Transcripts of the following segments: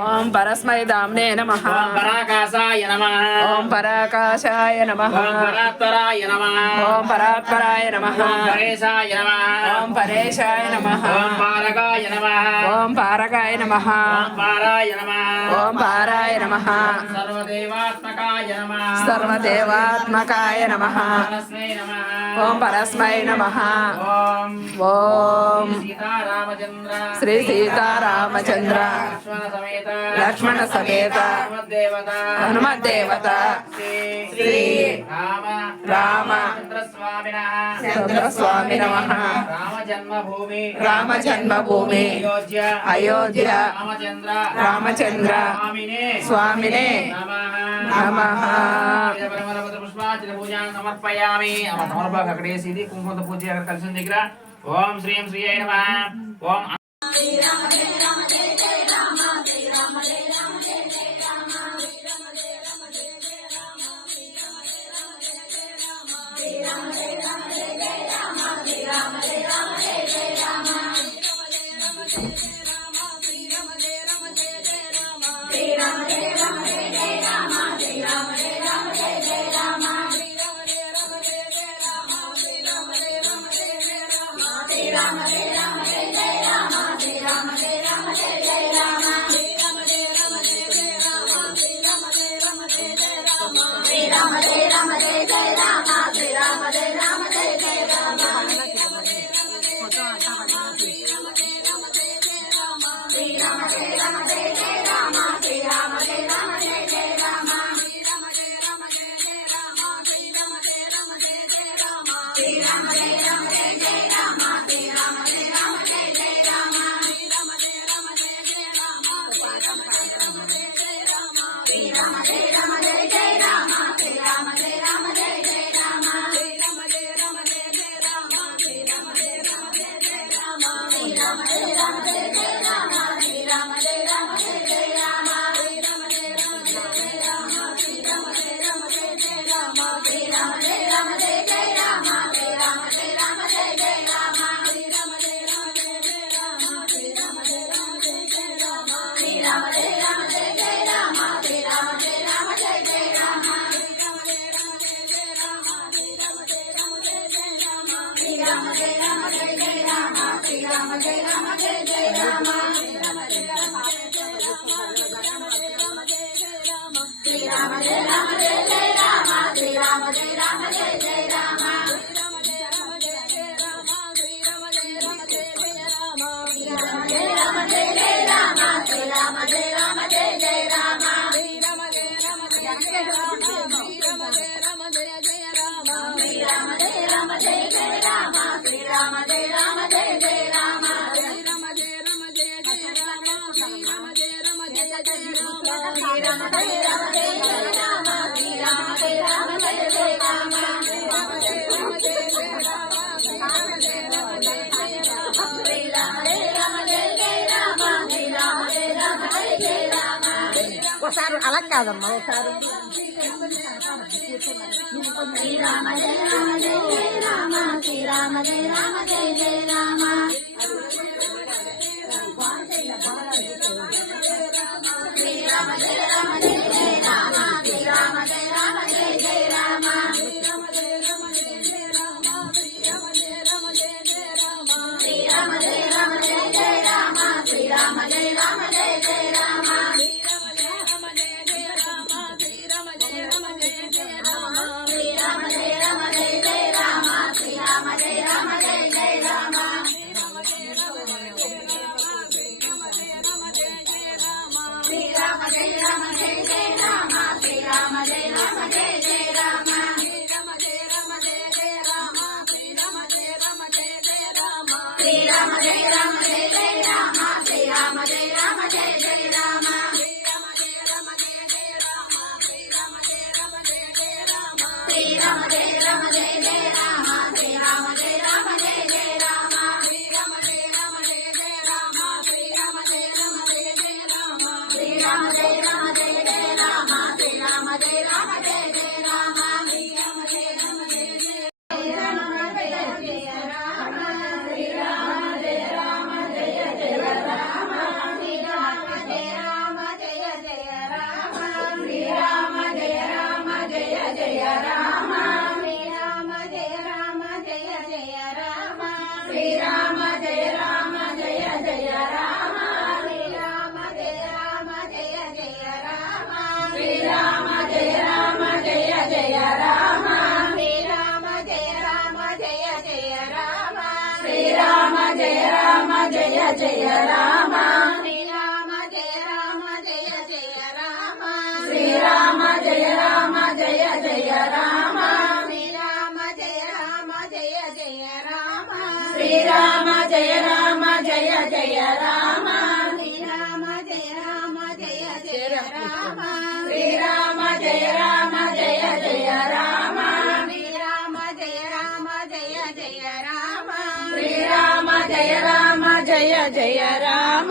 ఓం పరస్మై దామ్నే నమ పరాకాశాయ నమః ఓం పరాకాశాయ నమ ఓం పరాత్పరాయ నమః ఓం పరాత్పరాయ నమ పరేశాయ నమః ఓం పరేశాయ నమ ఓం పారకాయ నమః ఓం పారకాయ నమ పారాయ నమః ఓం పారాయ నమ సర్వదేవాత్మకాయ నమః సర్వదేవాత్మకాయ నమ ఓం పరస్మై నమ ఓం శ్రీ సీతారామచంద్ర లక్ష్మణ సమేత లక్ష్మణ సమేత హనుమదేవత శ్రీ రామ చంద్రస్వామి నమ రామ జన్మభూమి అయోధ్య రామచంద్ర స్వామినే నమ. పుష్పాచన సమర్పయామి సమర్పక పూజ అక్కడ కలిసిన దగ్గర. ఓం శ్రీం శ్రీ అయిన ఓం രാമ രാമ ఒకసారి అలా కాదమ్మా ఒకసారి శ్రీరామ జయ రామ జయ జయ రామ. శ్రీరామ జయ రామ జయ జయ రామ. జయ జయ రామ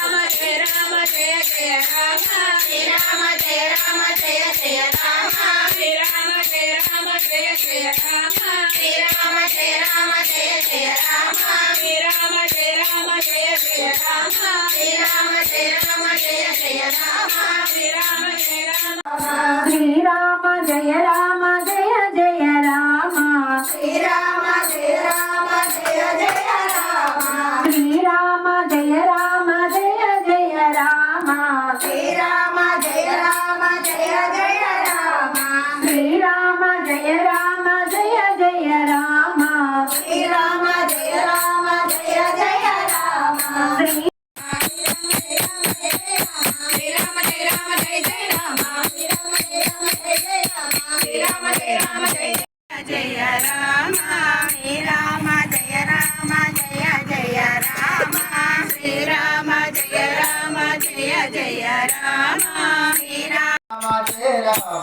আমার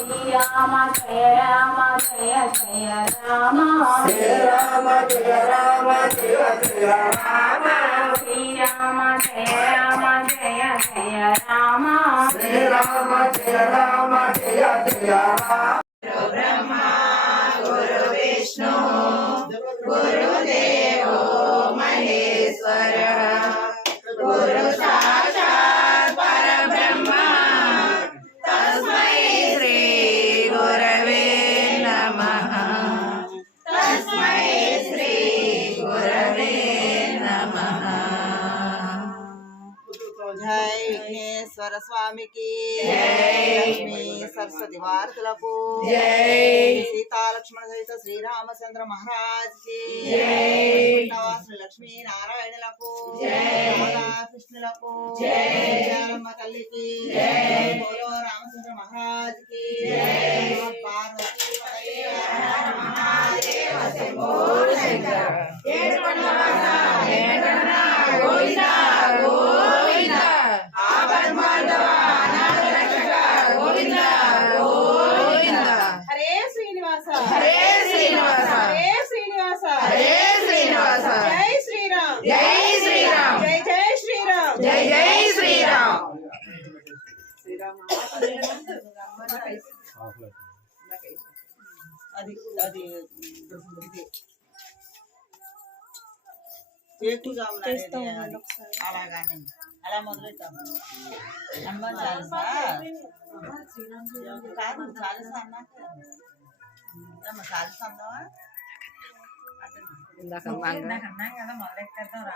శ్రీరామ జయ రామ జయ జయ రామ. శ్రీరామ జయ రామ జయ జయ రామ. శ్రీరామ జయ రామ జయ జయ రామ. శ్రీరామ జయ రామ జయ జయ రామ. మహేశ్వర గురు సాక్షాత్ స్వామికి లక్ష్మీ సరస్వతి భారతులకు సీతా లక్ష్మణ సహిత శ్రీరామచంద్ర మహారాజ్ శ్రీ లక్ష్మీ నారాయణులకు కృష్ణులకు జయమ్మ తల్లికి బోలో రామచంద్ర మహారాజ్కి పార్వతి మహాదేవ శంభో శంకర గోవిందా గోవిందా అది అది అలాగానే అలా మొదలెట్టాము అమ్మ చాలసా కాదు చాలసా అన్నాక అమ్మ చాలసా అన్నావా అన్నాం కదా మొదలెట్టేద్దాం రా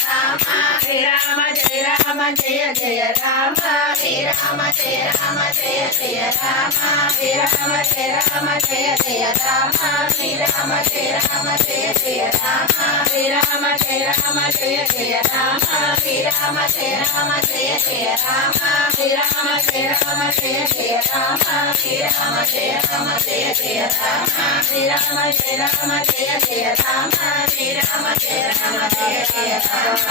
రామ శ్రీరామ జయ రామ జయ జయ రామ శ్రీరామ జయ రామ జయ జయ రామ శ్రీరామ జయ రామ జయ జయ రామ శ్రీరామ జయ రామ జయ జయ రామ శ్రీరామ జయ రామ జయ జయ రామ శ్రీరామ జయ రామ జయ జయ రామ శ్రీరామ జయ రామ జయ జయ రామ శ్రీరామ జయ రామ జయ జయ రామ శ్రీరామ జయ రామ జయ జయ రామ శ్రీరామ జయ రామ జయ జయ రామ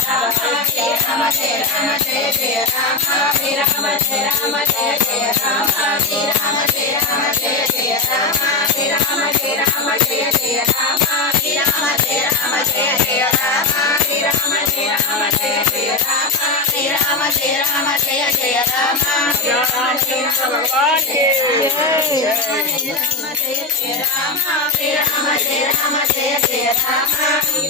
శ్రీరామ జయ రామ జయ జయ రామ శ్రీరామ జయ రామ జయ జయ రామ శ్రీరామ జయ రామ జయ జయ రామ శ్రీరామ జయ రామ జయ జయ రామ శ్రీరామ జయ రామ జయ జయ రామ శ్రీరామ జయ రామ జయ జయ రామ శ్రీరామ జయ రామ జయ జయ రామ శ్రీరామ జయ రామ జయ జయ రామ శ్రీరామ జయ రామ జయ జయ రామ శ్రీరామ జయ రామ జయ జయ రామ శ్రీరామ భగవాన్కి శ్రీరామ జయ రామ జయ జయ రామ శ్రీరామ జయ